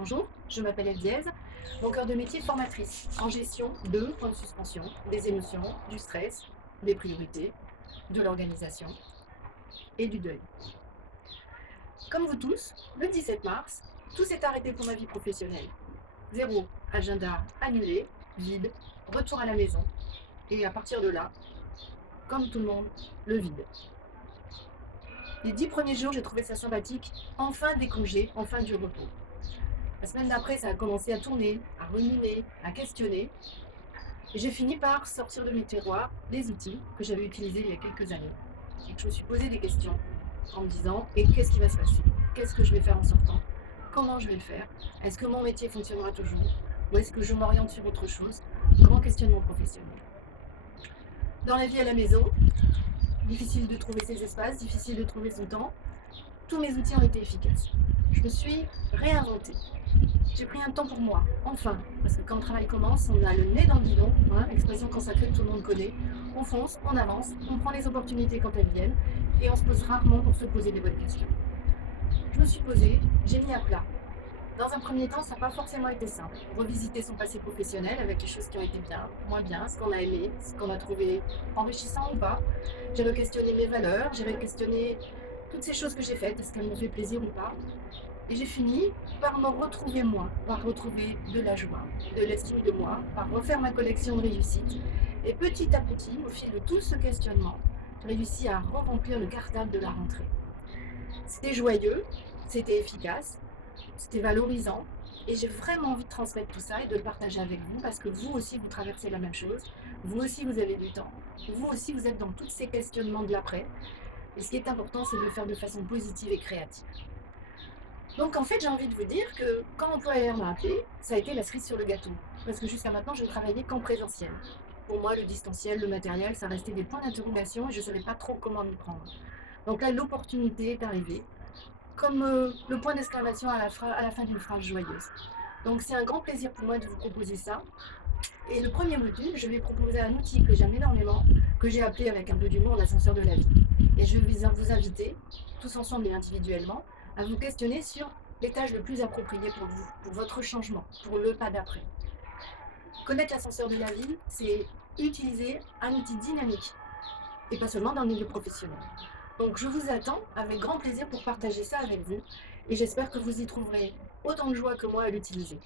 Bonjour, je m'appelle Eve Diez. Mon cœur de métier est formatrice en gestion de points de suspension, des émotions, du stress, des priorités, de l'organisation et du deuil. Comme vous tous, le 17 mars, tout s'est arrêté pour ma vie professionnelle. Zéro, agenda annulé, vide, retour à la maison. Et à partir de là, comme tout le monde, le vide. Les 10 premiers jours, j'ai trouvé ça sympathique. Enfin des congés, enfin du repos. La semaine d'après, ça a commencé à tourner, à ruminer, à questionner. Et j'ai fini par sortir de mes tiroirs des outils que j'avais utilisés il y a quelques années. Et que je me suis posé des questions en me disant, et qu'est-ce qui va se passer? Qu'est-ce que je vais faire en sortant? Comment je vais le faire? Est-ce que mon métier fonctionnera toujours? Ou est-ce que je m'oriente sur autre chose? Grand questionnement professionnel. Dans la vie à la maison, difficile de trouver ses espaces, difficile de trouver son temps. Tous mes outils ont été efficaces. Je me suis réinventée. J'ai pris un temps pour moi, enfin, parce que quand le travail commence, on a le nez dans le guidon, hein, expression consacrée que tout le monde connaît. On fonce, on avance, on prend les opportunités quand elles viennent, et on se pose rarement pour se poser des bonnes questions. Je me suis posée, j'ai mis à plat. Dans un premier temps, ça n'a pas forcément été simple. Revisiter son passé professionnel avec les choses qui ont été bien, moins bien, ce qu'on a aimé, ce qu'on a trouvé enrichissant ou pas. J'ai re-questionné mes valeurs, j'ai re-questionné toutes ces choses que j'ai faites, est-ce qu'elles m'ont fait plaisir ou pas. Et j'ai fini par me retrouver moi, par retrouver de la joie, de l'estime de moi, par refaire ma collection de réussites. Et petit à petit, au fil de tout ce questionnement, j'ai réussi à remplir le cartable de la rentrée. C'était joyeux, c'était efficace, c'était valorisant. Et j'ai vraiment envie de transmettre tout ça et de le partager avec vous parce que vous aussi, vous traversez la même chose. Vous aussi, vous avez du temps. Vous aussi, vous êtes dans tous ces questionnements de l'après. Et ce qui est important, c'est de le faire de façon positive et créative. Donc en fait, j'ai envie de vous dire que quand l'employeur m'a appelé, ça a été la cerise sur le gâteau. Parce que jusqu'à maintenant, je ne travaillais qu'en présentiel. Pour moi, le distanciel, le matériel, ça restait des points d'interrogation et je ne savais pas trop comment m'y prendre. Donc là, l'opportunité est arrivée, comme le point d'exclamation à la fin d'une phrase joyeuse. Donc c'est un grand plaisir pour moi de vous proposer ça. Et le premier module, je vais proposer un outil que j'aime énormément, que j'ai appelé avec un peu d'humour l'ascenseur de la vie. Et je vais vous inviter, tous ensemble et individuellement, à vous questionner sur les tâches les plus appropriées pour vous, pour votre changement, pour le pas d'après. Connaître l'ascenseur de la vie, c'est utiliser un outil dynamique, et pas seulement dans le milieu professionnel. Donc je vous attends avec grand plaisir pour partager ça avec vous, et j'espère que vous y trouverez autant de joie que moi à l'utiliser.